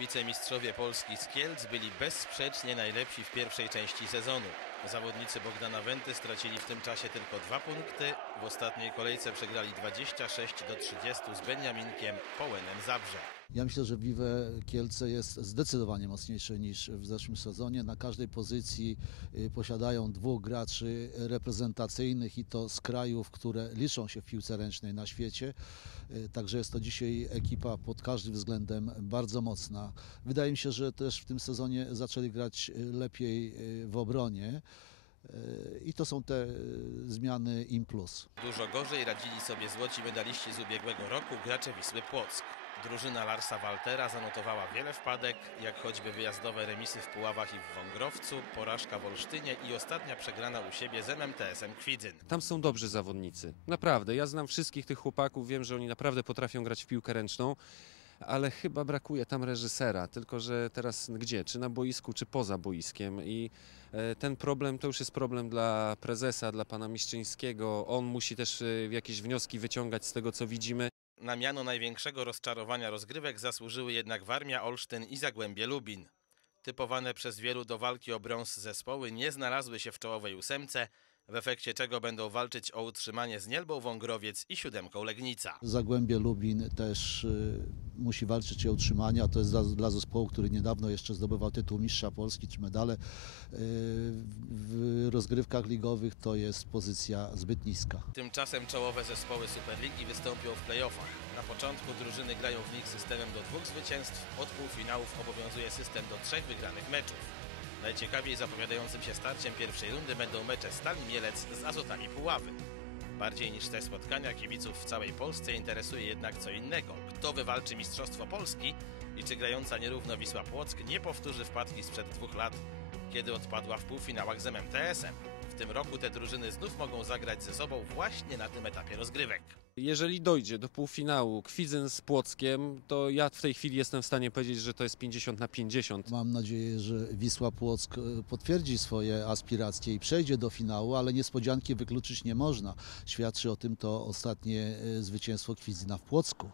Wicemistrzowie Polski z Kielc byli bezsprzecznie najlepsi w pierwszej części sezonu. Zawodnicy Bogdana Wenty stracili w tym czasie tylko dwa punkty. W ostatniej kolejce przegrali 26 do 30 z Beniaminkiem Połenem Zabrze. Ja myślę, że Vive Kielce jest zdecydowanie mocniejsze niż w zeszłym sezonie. Na każdej pozycji y, posiadają dwóch graczy reprezentacyjnych i to z krajów, które liczą się w piłce ręcznej na świecie. Y, Także jest to dzisiaj ekipa pod każdym względem bardzo mocna. Wydaje mi się, że też w tym sezonie zaczęli grać y, lepiej w obronie. Y, I to są te y, zmiany im plus. Dużo gorzej radzili sobie złoci medaliści z ubiegłego roku, gracze Wisły Płock. Drużyna Larsa Waltera zanotowała wiele wpadek, jak choćby wyjazdowe remisy w Puławach i w Wągrowcu, porażka w Olsztynie i ostatnia przegrana u siebie z MMTS-em Kwidzyn. Tam są dobrzy zawodnicy. Naprawdę. Ja znam wszystkich tych chłopaków, wiem, że oni naprawdę potrafią grać w piłkę ręczną, ale chyba brakuje tam reżysera. Tylko, że teraz gdzie? Czy na boisku, czy poza boiskiem? I e, ten problem to już jest problem dla prezesa, dla pana Miszczyńskiego. On musi też e, jakieś wnioski wyciągać z tego, co widzimy. Na miano największego rozczarowania rozgrywek zasłużyły jednak Warmia, Olsztyn i Zagłębie Lubin. Typowane przez wielu do walki o brąz zespoły nie znalazły się w czołowej ósemce, w efekcie czego będą walczyć o utrzymanie z Nielbą Wągrowiec i siódemką Legnica. Zagłębie Lubin też y, musi walczyć o utrzymanie, a to jest dla, dla zespołu, który niedawno jeszcze zdobywał tytuł mistrza Polski czy medale. Y, w rozgrywkach ligowych to jest pozycja zbyt niska. Tymczasem czołowe zespoły Superligi wystąpią w playoffach. Na początku drużyny grają w nich systemem do dwóch zwycięstw, od półfinałów obowiązuje system do trzech wygranych meczów. Najciekawiej zapowiadającym się starciem pierwszej rundy będą mecze Stali Mielec z Azotami Puławy. Bardziej niż te spotkania kibiców w całej Polsce interesuje jednak co innego. Kto wywalczy Mistrzostwo Polski i czy grająca nierówno Wisła Płock nie powtórzy wpadki sprzed dwóch lat, kiedy odpadła w półfinałach z MMTS-em. W tym roku te drużyny znów mogą zagrać ze sobą właśnie na tym etapie rozgrywek. Jeżeli dojdzie do półfinału Kwidzyn z Płockiem, to ja w tej chwili jestem w stanie powiedzieć, że to jest 50 na 50. Mam nadzieję, że Wisła Płock y, potwierdzi swoje aspiracje i przejdzie do finału, ale niespodzianki wykluczyć nie można. Świadczy o tym to ostatnie y, zwycięstwo Kwidzyna w Płocku.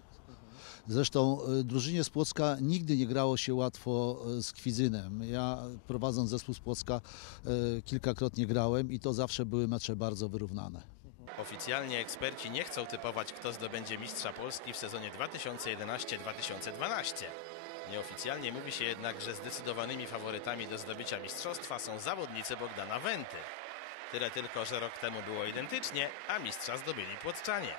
Zresztą y, drużynie z Płocka nigdy nie grało się łatwo y, z Kwidzynem. Ja prowadząc zespół z Płocka y, kilkakrotnie grałem i to zawsze były mecze bardzo wyrównane. Oficjalnie eksperci nie chcą typować, kto zdobędzie mistrza Polski w sezonie 2011-2012. Nieoficjalnie mówi się jednak, że zdecydowanymi faworytami do zdobycia mistrzostwa są zawodnicy Bogdana Wenty. Tyle tylko, że rok temu było identycznie, a mistrza zdobyli Płotczanie.